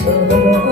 Let's.